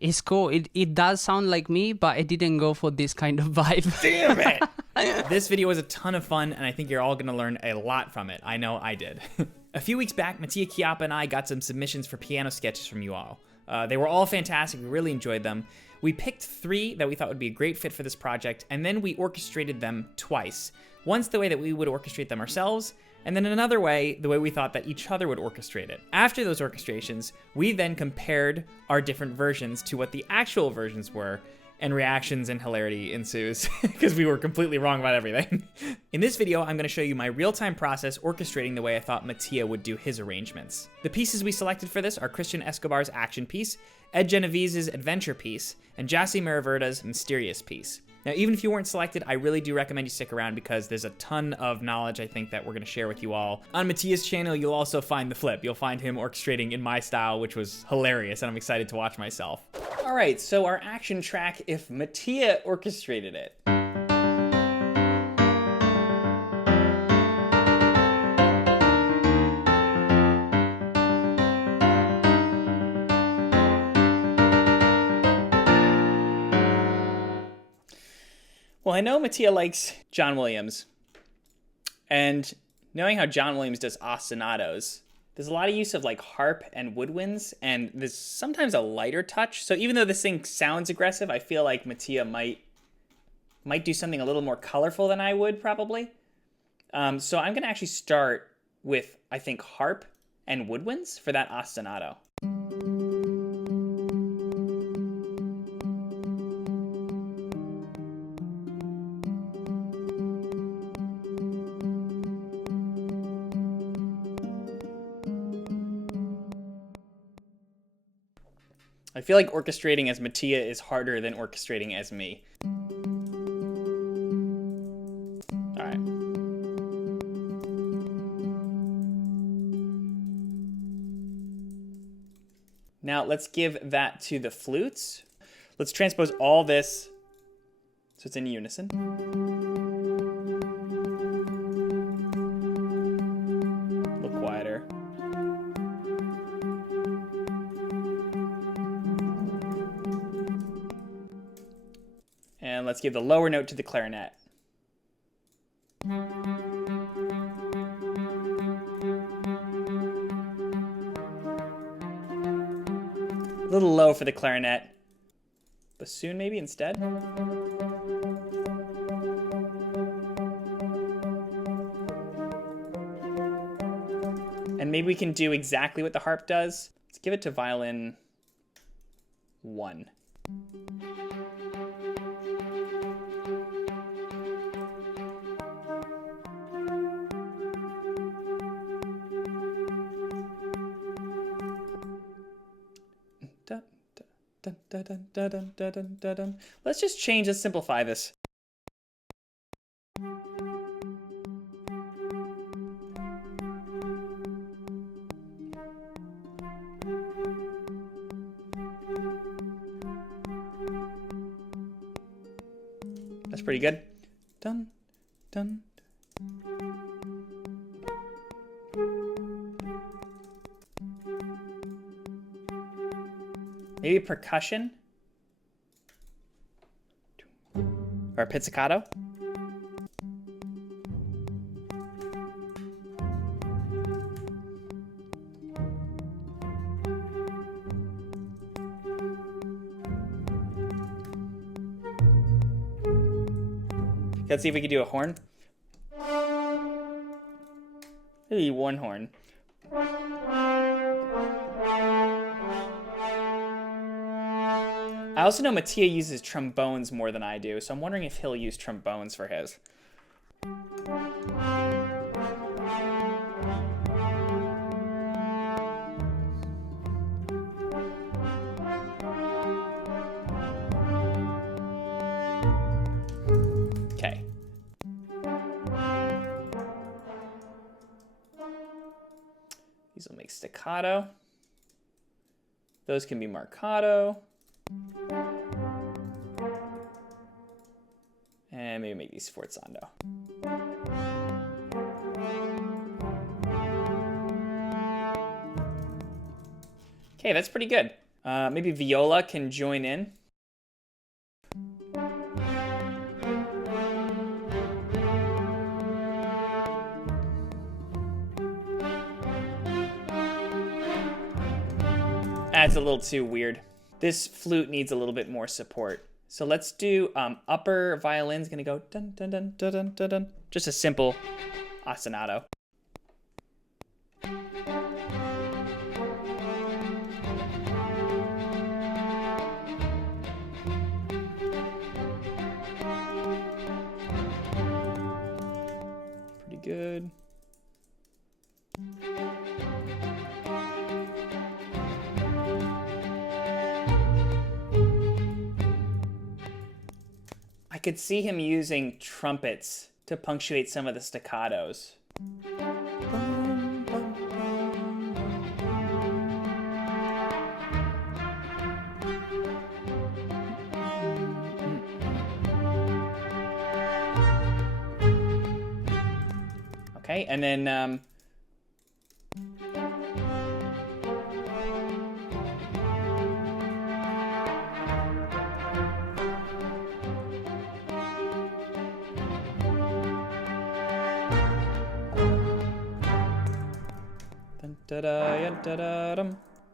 It's cool. It does sound like me, but I didn't go for this kind of vibe. Damn it! This video was a ton of fun, and I think you're all gonna learn a lot from it. I know I did. A few weeks back, Mattia Chiappa and I got some submissions for piano sketches from you all. They were all fantastic. We really enjoyed them. We picked 3 that we thought would be a great fit for this project, and then we orchestrated them twice. Once the way that we would orchestrate them ourselves, and then another way, the way we thought that each other would orchestrate it. After those orchestrations, we then compared our different versions to what the actual versions were, and reactions and hilarity ensues, because we were completely wrong about everything. In this video, I'm gonna show you my real-time process orchestrating the way I thought Mattia would do his arrangements. The pieces we selected for this are Christian Escobar's action piece, Ed Genovese's adventure piece, and Jassy Maraverda's mysterious piece. Now, even if you weren't selected, I really do recommend you stick around because there's a ton of knowledge I think that we're gonna share with you all. On Mattia's channel, you'll also find the flip. You'll find him orchestrating in my style, which was hilarious, and I'm excited to watch myself. All right, so our action track, if Mattia orchestrated it. Well, I know Mattia likes John Williams, and knowing how John Williams does ostinatos, there's a lot of use of like harp and woodwinds, and there's sometimes a lighter touch. So even though this thing sounds aggressive, I feel like Mattia might do something a little more colorful than I would probably. So I'm gonna actually start with, I think, harp and woodwinds for that ostinato. I feel like orchestrating as Mattia is harder than orchestrating as me. All right. Now let's give that to the flutes. Let's transpose all this so it's in unison. A little quieter. And let's give the lower note to the clarinet. A little low for the clarinet. Bassoon maybe instead? And maybe we can do exactly what the harp does. Let's give it to violin 1. Dun, dun, dun, dun, dun, dun, dun, dun, dun. Let's just change, let's simplify this. That's pretty good. Dun, dun. Maybe percussion? Or a pizzicato? Let's see if we can do a horn. Maybe one horn. I also know Mattia uses trombones more than I do, so I'm wondering if he'll use trombones for his. Okay. These will make staccato. Those can be marcato. And maybe make these sforzando. Okay, that's pretty good. Maybe viola can join in. That's a little too weird. This flute needs a little bit more support. So let's do upper violin's gonna go dun dun dun dun dun dun dun. Just a simple ostinato. Pretty good. I could see him using trumpets to punctuate some of the staccatos. Okay, and then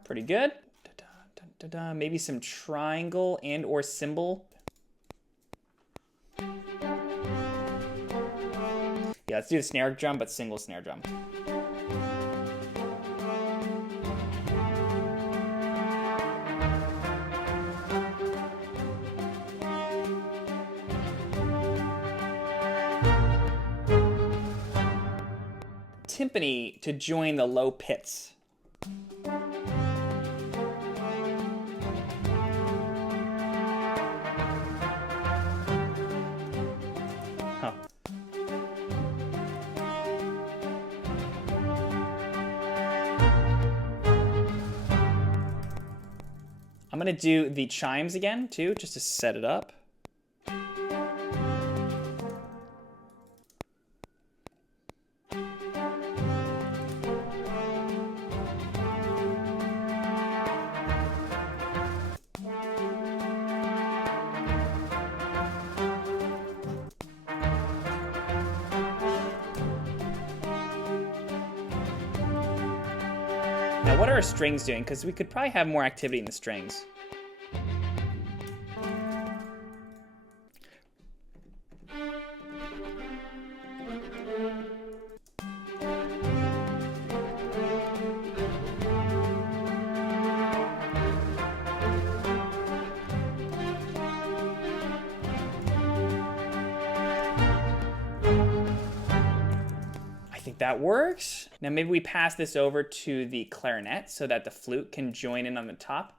pretty good. Maybe some triangle and or cymbal. Yeah, let's do the snare drum, but single snare drum. Timpani to join the low pits. Huh. I'm gonna do the chimes again too, just to set it up. Now, what are our strings doing? Because we could probably have more activity in the strings. That works. Now maybe we pass this over to the clarinet so that the flute can join in on the top.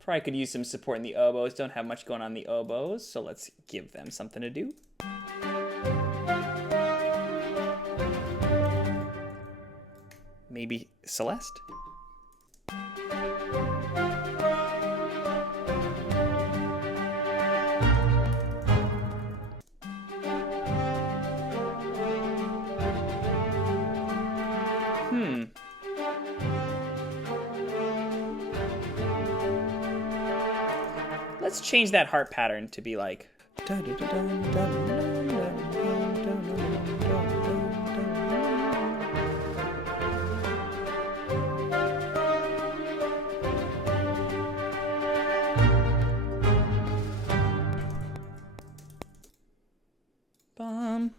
Probably could use some support in the oboes. Don't have much going on in the oboes, so let's give them something to do. Maybe Celeste? Let's change that heart pattern to be like. Bum.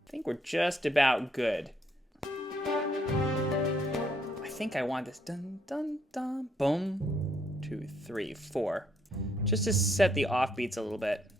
I think we're just about good. I think I want this dun dun dun boom 2 3 4 just to set the offbeats a little bit.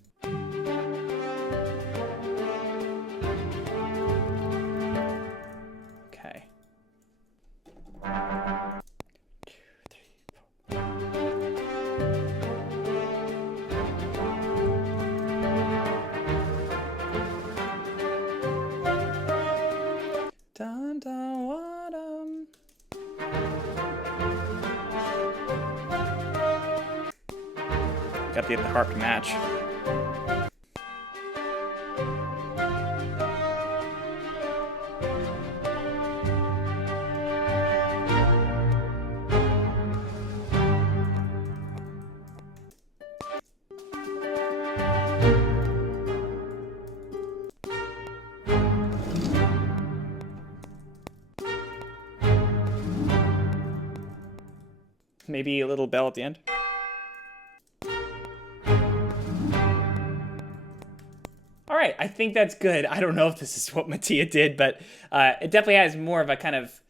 Got to get the harp to match. Maybe a little bell at the end. All right, I think that's good. I don't know if this is what Mattia did, but it definitely has more of a kind of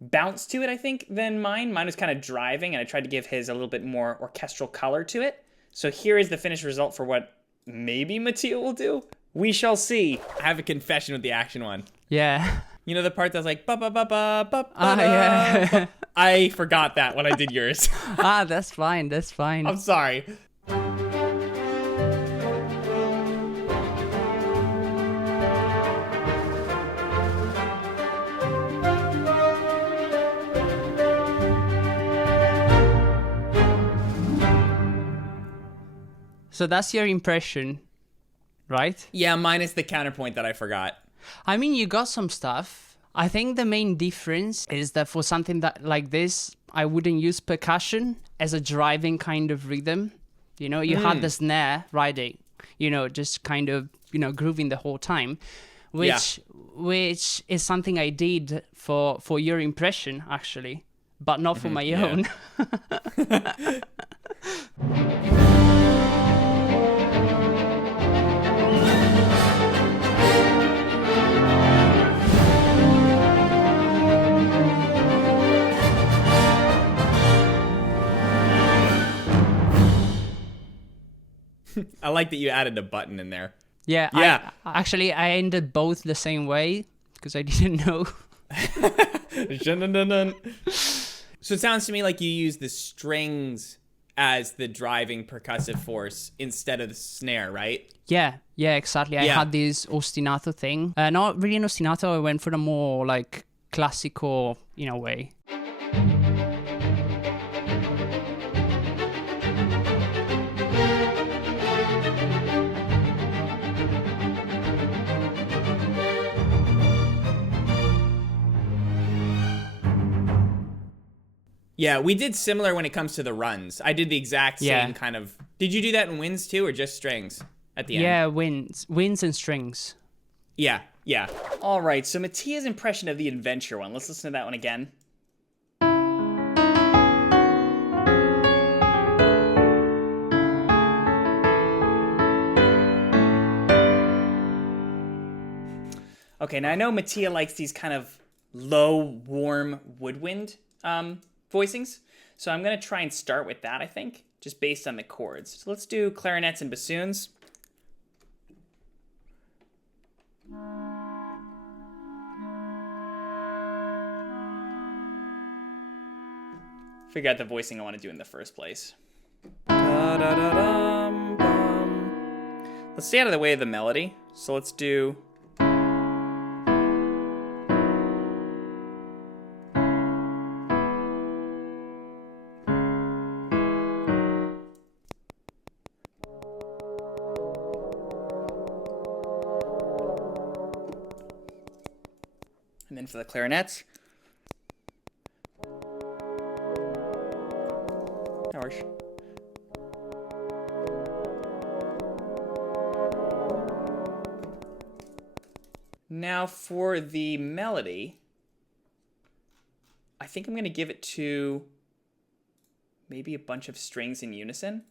bounce to it, I think, than mine. Mine was kind of driving, and I tried to give his a little bit more orchestral color to it. So here is the finished result for what maybe Mattia will do. We shall see. I have a confession with the action one. Yeah. You know the part that's like ba ba ba ba ba ba. Yeah. I forgot that when I did yours. That's fine. That's fine. I'm sorry. So that's your impression, right? Yeah, minus the counterpoint that I forgot. I mean, you got some stuff. I think the main difference is that for something that like this, I wouldn't use percussion as a driving kind of rhythm. You know, you had the snare riding, you know, just kind of, you know, grooving the whole time, which is something I did for your impression, actually, but not for my own. I like that you added a button in there. Yeah. I ended both the same way because I didn't know. So it sounds to me like you use the strings as the driving percussive force instead of the snare, right? Yeah, exactly. I had this ostinato thing. Not really an ostinato. I went for a more like classical, in a way. Yeah, we did similar when it comes to the runs. I did the exact same kind of... Did you do that in winds too, or just strings at the end? Yeah, winds and strings. Yeah. All right, so Mattia's impression of the adventure one. Let's listen to that one again. Okay, now I know Mattia likes these kind of low, warm woodwind voicings. So I'm going to try and start with that, I think, just based on the chords. So let's do clarinets and bassoons. Figure out the voicing I want to do in the first place. Let's stay out of the way of the melody. So let's do... And then for the clarinets. Harsh. Now for the melody, I think I'm going to give it to maybe a bunch of strings in unison.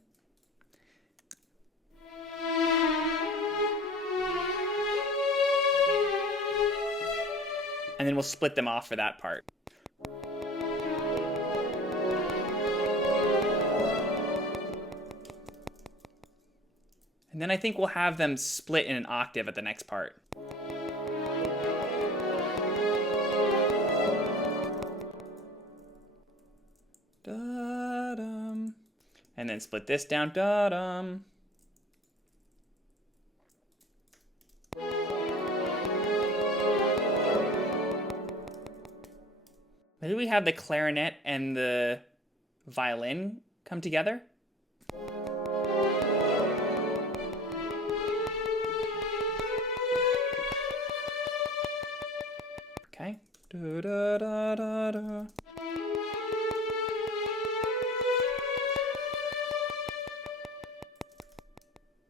And then we'll split them off for that part. And then I think we'll have them split in an octave at the next part. Da-dum. And then split this down. Da-dum. Maybe we have the clarinet and the violin come together.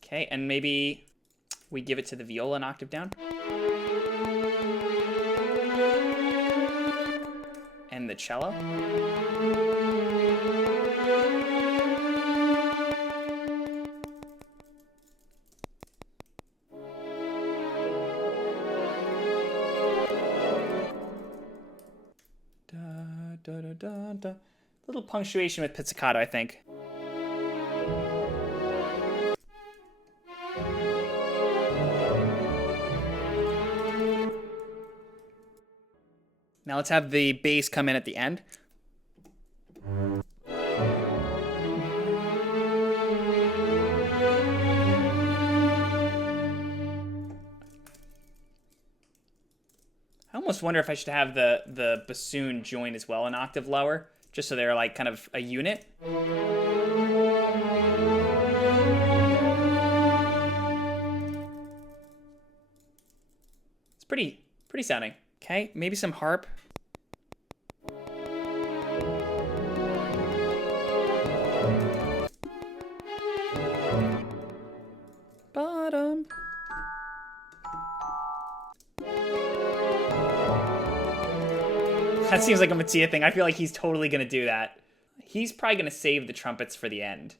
Okay, and maybe we give it to the viola an octave down. And the cello. Little punctuation with pizzicato, I think. Now let's have the bass come in at the end. I almost wonder if I should have the bassoon join as well an octave lower, just so they're like kind of a unit. It's pretty sounding. Okay, maybe some harp. Bottom. That seems like a Mattia thing. I feel like he's totally gonna do that. He's probably gonna save the trumpets for the end.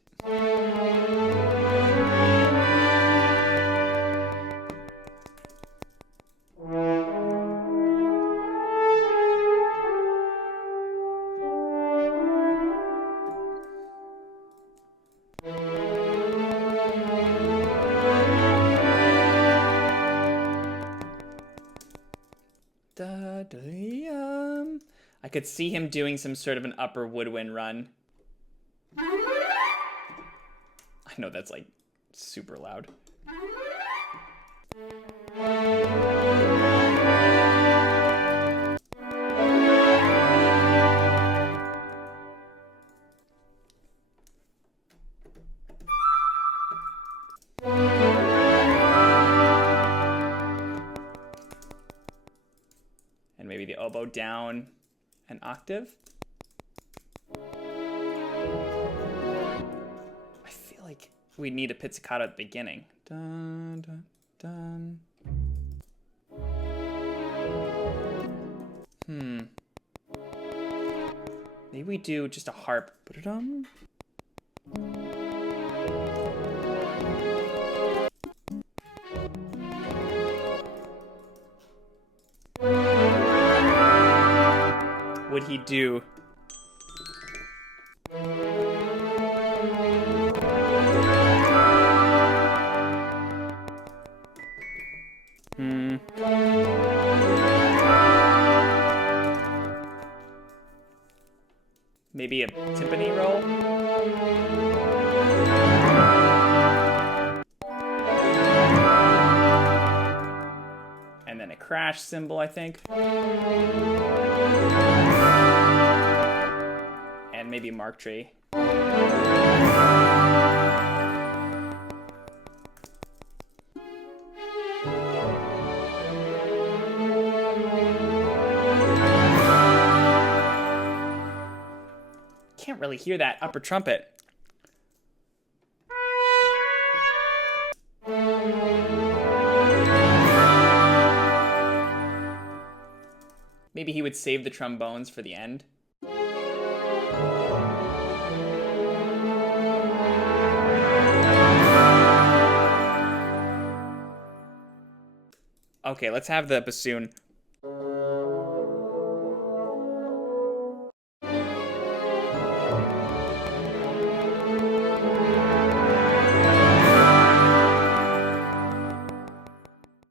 I could see him doing some sort of an upper woodwind run. I know that's like super loud. And maybe the oboe down an octave. I feel like we need a pizzicato at the beginning. Dun, dun, dun. Maybe we do just a harp. Ba-da-dum. Would he do? Maybe a timpani roll? And then a crash cymbal, I think. And maybe Mark Tree. Can't really hear that upper trumpet. Maybe he would save the trombones for the end. Okay, let's have the bassoon.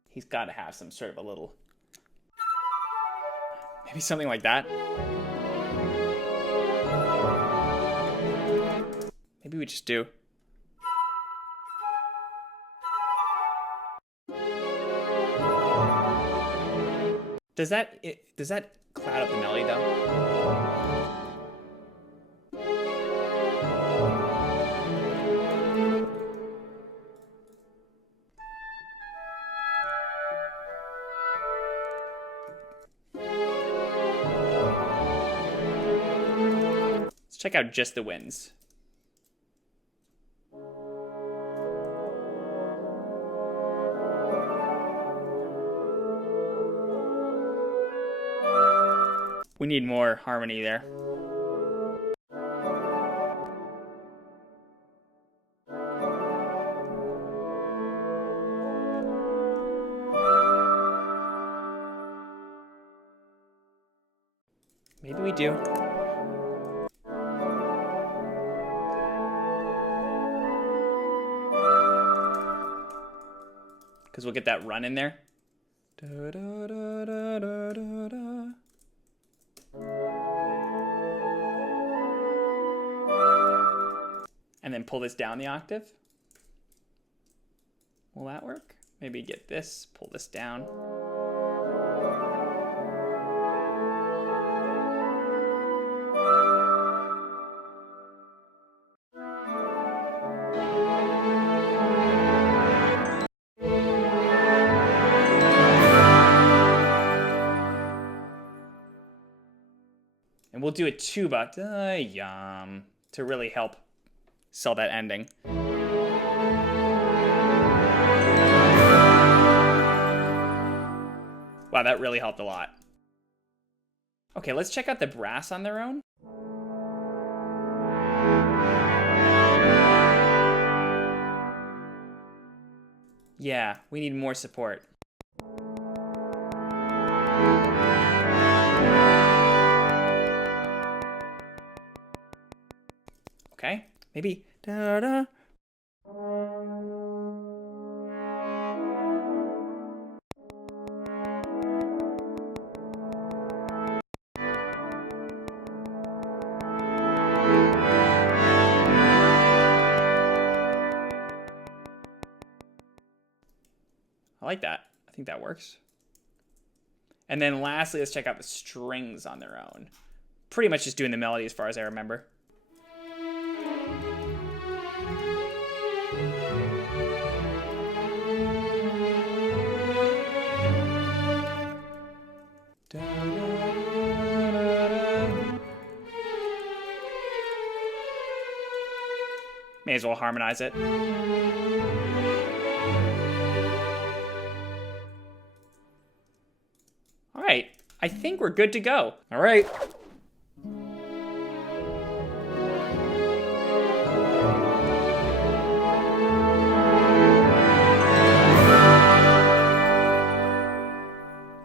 He's got to have some sort of a little... Maybe something like that. Maybe we just do. Does that cloud up the melody though? check out just the winds. We need more harmony there. Maybe we do. Because we'll get that run in there. Da, da, da, da, da, da, da. And then pull this down the octave. Will that work? Maybe get this, pull this down. And we'll do a tuba to really help sell that ending. Wow, that really helped a lot. Okay, let's check out the brass on their own. Yeah, we need more support. Okay, maybe da-da. I like that. I think that works. And then lastly, let's check out the strings on their own. Pretty much just doing the melody as far as I remember. May as well harmonize it. All right, I think we're good to go. All right.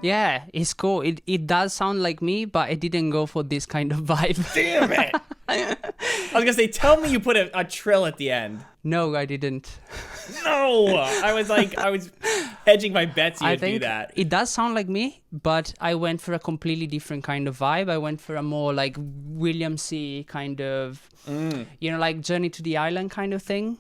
Yeah, it's cool. It does sound like me, but I didn't go for this kind of vibe. Damn it! I was gonna say, tell me you put a trill at the end. No, I didn't. No! I was hedging my bets you'd do that. It does sound like me, but I went for a completely different kind of vibe. I went for a more like William C. kind of, you know, like Journey to the Island kind of thing.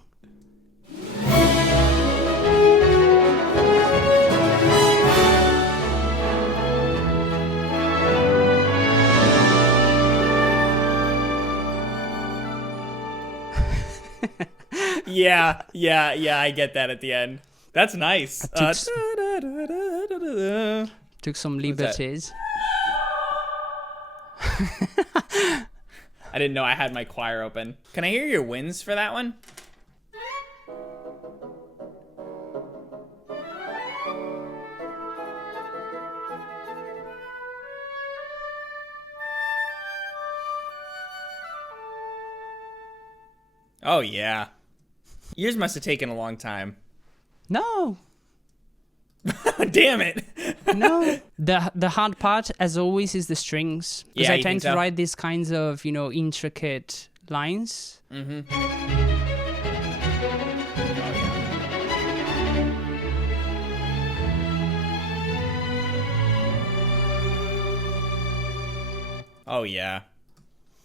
Yeah, I get that at the end. That's nice. Took some liberties. I didn't know I had my choir open. Can I hear your winds for that one? Oh, yeah. Yours must have taken a long time. No. Damn it. No. The hard part, as always, is the strings. Because Yeah, I you tend think to so? write these kinds of, you know, intricate lines. Mm-hmm. Oh, yeah.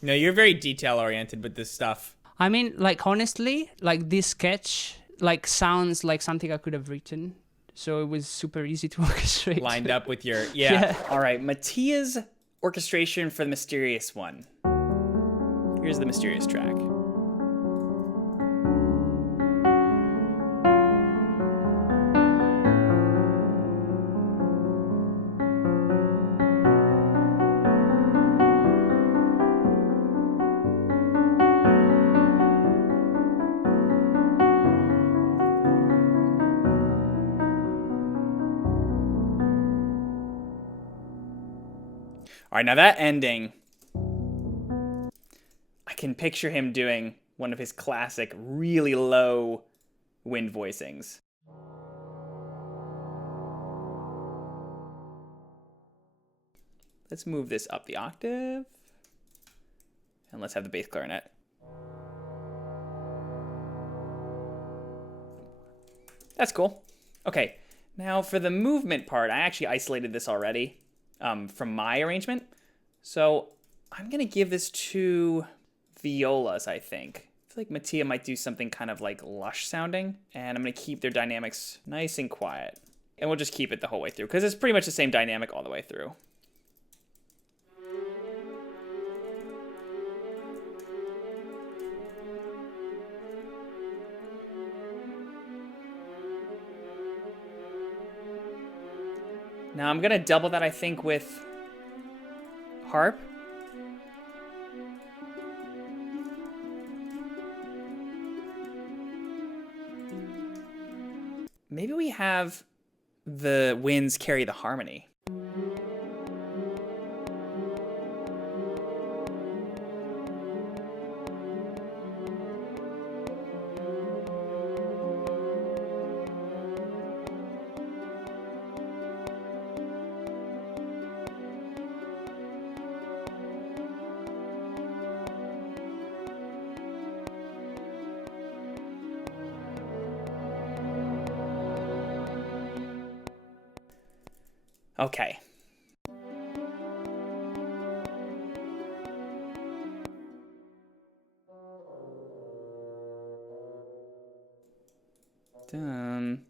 No, you're very detail-oriented with this stuff. I mean, like, honestly, like, this sketch, like, sounds like something I could have written. So it was super easy to orchestrate. Lined up with your... Yeah. All right, Mattia's orchestration for the mysterious one. Here's the mysterious track. right, now that ending, I can picture him doing one of his classic, really low wind voicings. Let's move this up the octave. And let's have the bass clarinet. That's cool. Okay, now for the movement part, I actually isolated this already from my arrangement. So I'm gonna give this to violas, I think. I feel like Mattia might do something kind of like lush sounding, and I'm gonna keep their dynamics nice and quiet. And we'll just keep it the whole way through, because it's pretty much the same dynamic all the way through. Now I'm gonna double that, I think, with harp. Maybe we have the winds carry the harmony. Okay. Done.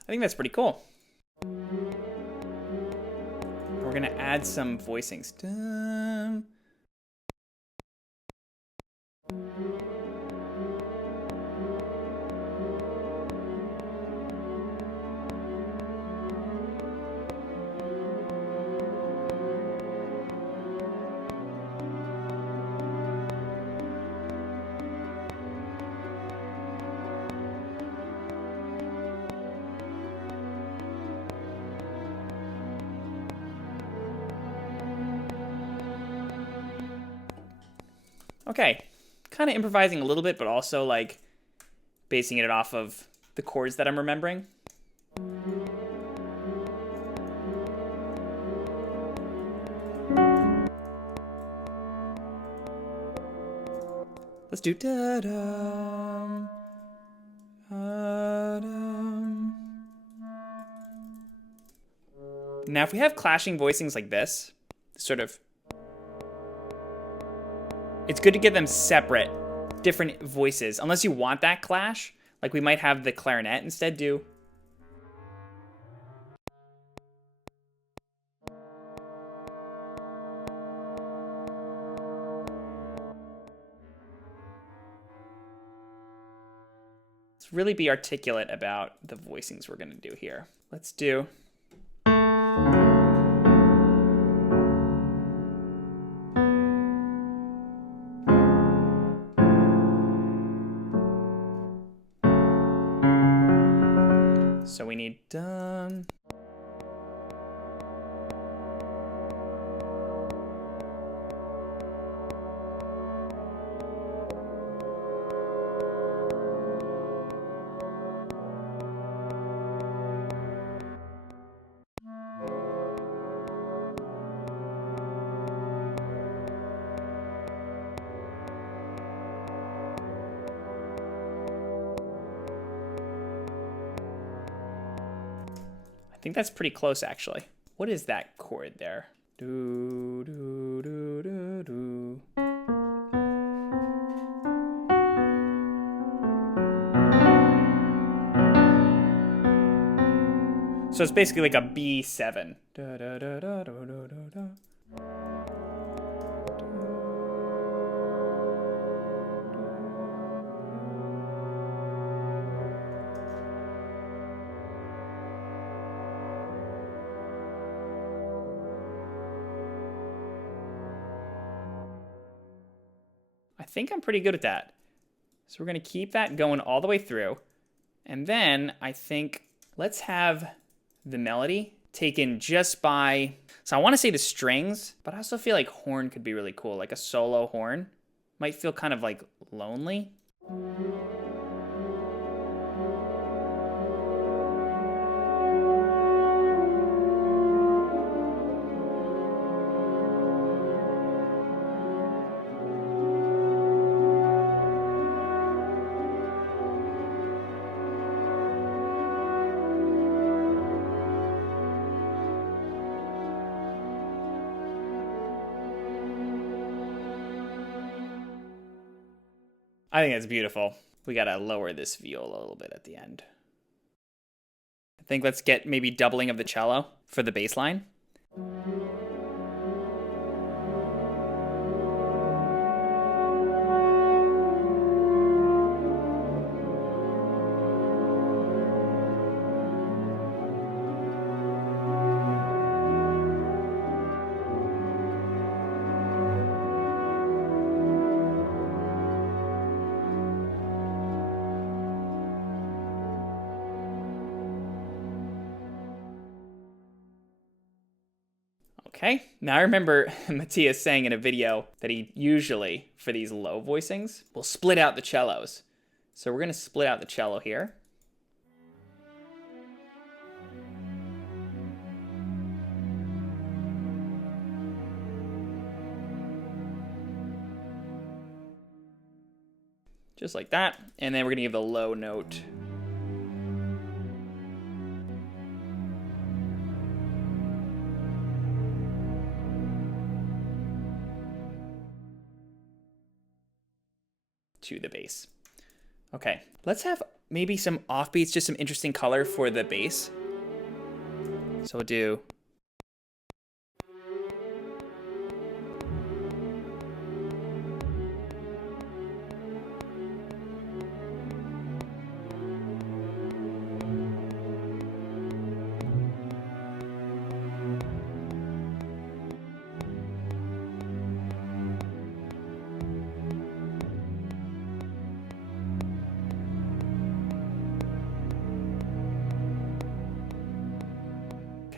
I think that's pretty cool. We're gonna add some voicings. Dun. Okay, kind of improvising a little bit, but also like basing it off of the chords that I'm remembering. Let's do da-dum, da-dum. Now, if we have clashing voicings like this, sort of, it's good to get them separate, different voices, unless you want that clash. Like we might have the clarinet instead do. Let's really be articulate about the voicings we're gonna do here. Let's do. So we need dum. I think that's pretty close, actually. What is that chord there? Do, do, do, do, do. So it's basically like a B7. Da, da, da, da, da, da, da, da. I think I'm pretty good at that. So we're going to keep that going all the way through. And then I think let's have the melody taken just by, so I want to say the strings, but I also feel like horn could be really cool. Like a solo horn might feel kind of like lonely. I think that's beautiful. We gotta lower this viol a little bit at the end. I think let's get maybe doubling of the cello for the bass line. Okay, now I remember Matthias saying in a video that he usually, for these low voicings, will split out the cellos. So we're gonna split out the cello here. Just like that, and then we're gonna give the low note. To the bass. Okay, let's have maybe some offbeats, just some interesting color for the bass. So we'll do.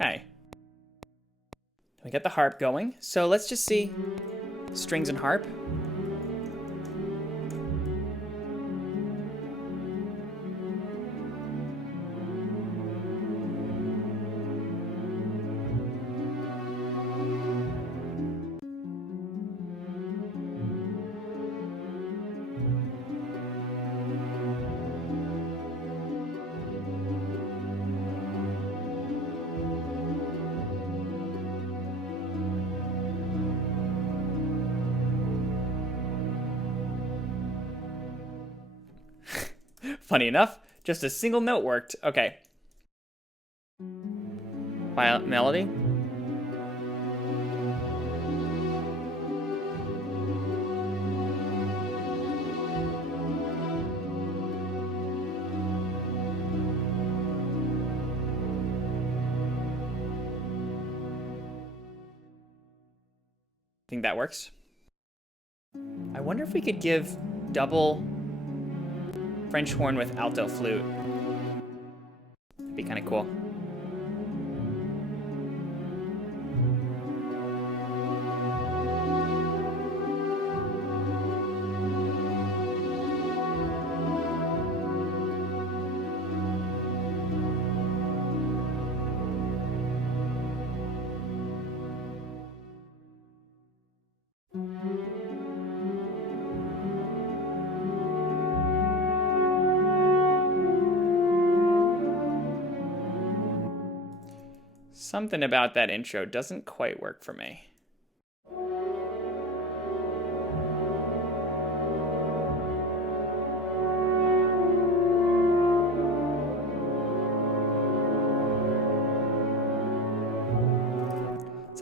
Okay. We got the harp going. So let's just see strings and harp. Funny enough, just a single note worked. Okay. Melody. I think that works. I wonder if we could give double French horn with alto flute. That'd be kind of cool. Something about that intro doesn't quite work for me.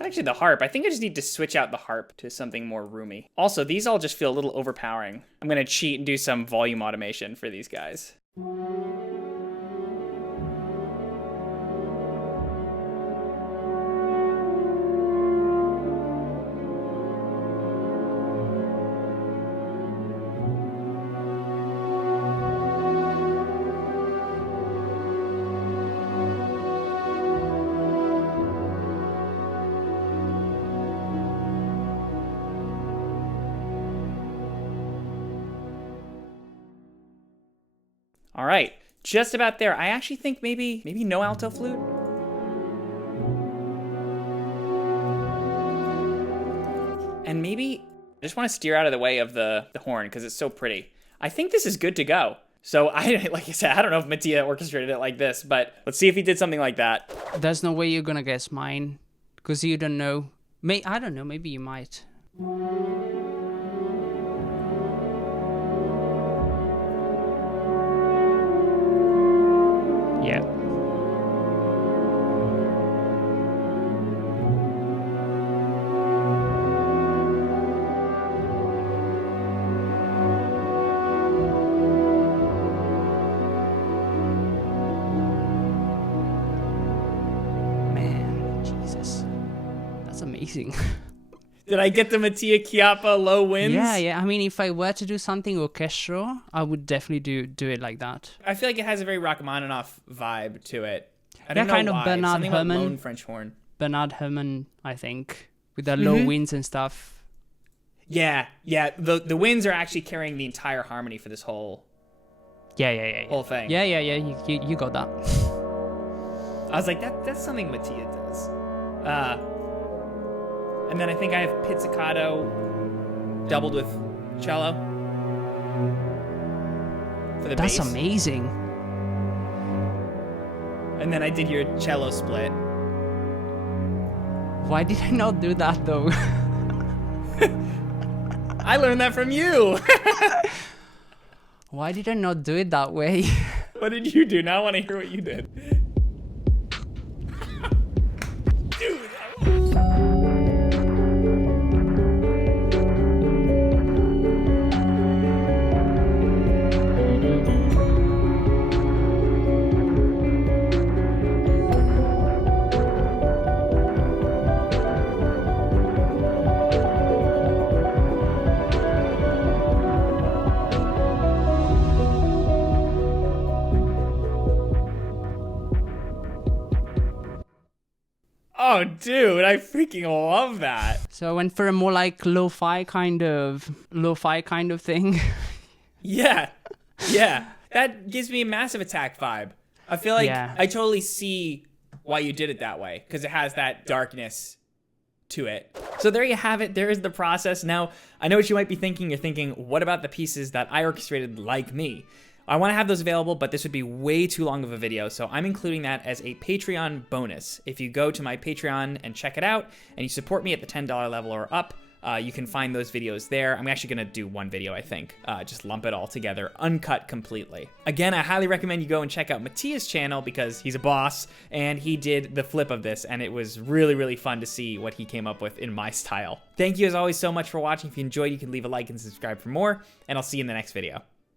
actually the harp. I think I just need to switch out the harp to something more roomy. Also, these all just feel a little overpowering. I'm gonna cheat and do some volume automation for these guys. All right, just about there. I actually think maybe no alto flute. And maybe I just want to steer out of the way of the horn because it's so pretty. I think this is good to go. So like I said, I don't know if Mattia orchestrated it like this, but let's see if he did something like that. There's no way you're gonna guess mine, because you don't know. I don't know, maybe you might. Yeah. Man, Jesus. That's amazing. Did I get the Mattia Chiappa low winds? Yeah. I mean, if I were to do something orchestral, I would definitely do it like that. I feel like it has a very Rachmaninoff vibe to it. I don't Yeah, know kind of why. Bernard Something about Herrmann. lone French horn. Bernard Herrmann, I think, with the low winds and stuff. Yeah. The winds are actually carrying the entire harmony for this whole whole thing. Yeah. You got that. I was like, that's something Mattia does. And then I think I have pizzicato doubled with cello for the bass. That's amazing. And then I did your cello split. Why did I not do that though? I learned that from you. Why did I not do it that way? What did you do? Now I want to hear what you did. Dude. Oh, dude, I freaking love that. So I went for a more like lo-fi kind of thing. Yeah. That gives me a Massive Attack vibe. I feel like I totally see why you did it that way, because it has that darkness to it. So there you have it. There is the process. Now, I know what you might be thinking. You're thinking, what about the pieces that I orchestrated like me? I want to have those available, but this would be way too long of a video, so I'm including that as a Patreon bonus. If you go to my Patreon and check it out, and you support me at the $10 level or up, you can find those videos there. I'm actually going to do one video, I think. Just lump it all together, uncut completely. Again, I highly recommend you go and check out Mattia's channel because he's a boss, and he did the flip of this, and it was really, really fun to see what he came up with in my style. Thank you, as always, so much for watching. If you enjoyed, you can leave a like and subscribe for more, and I'll see you in the next video.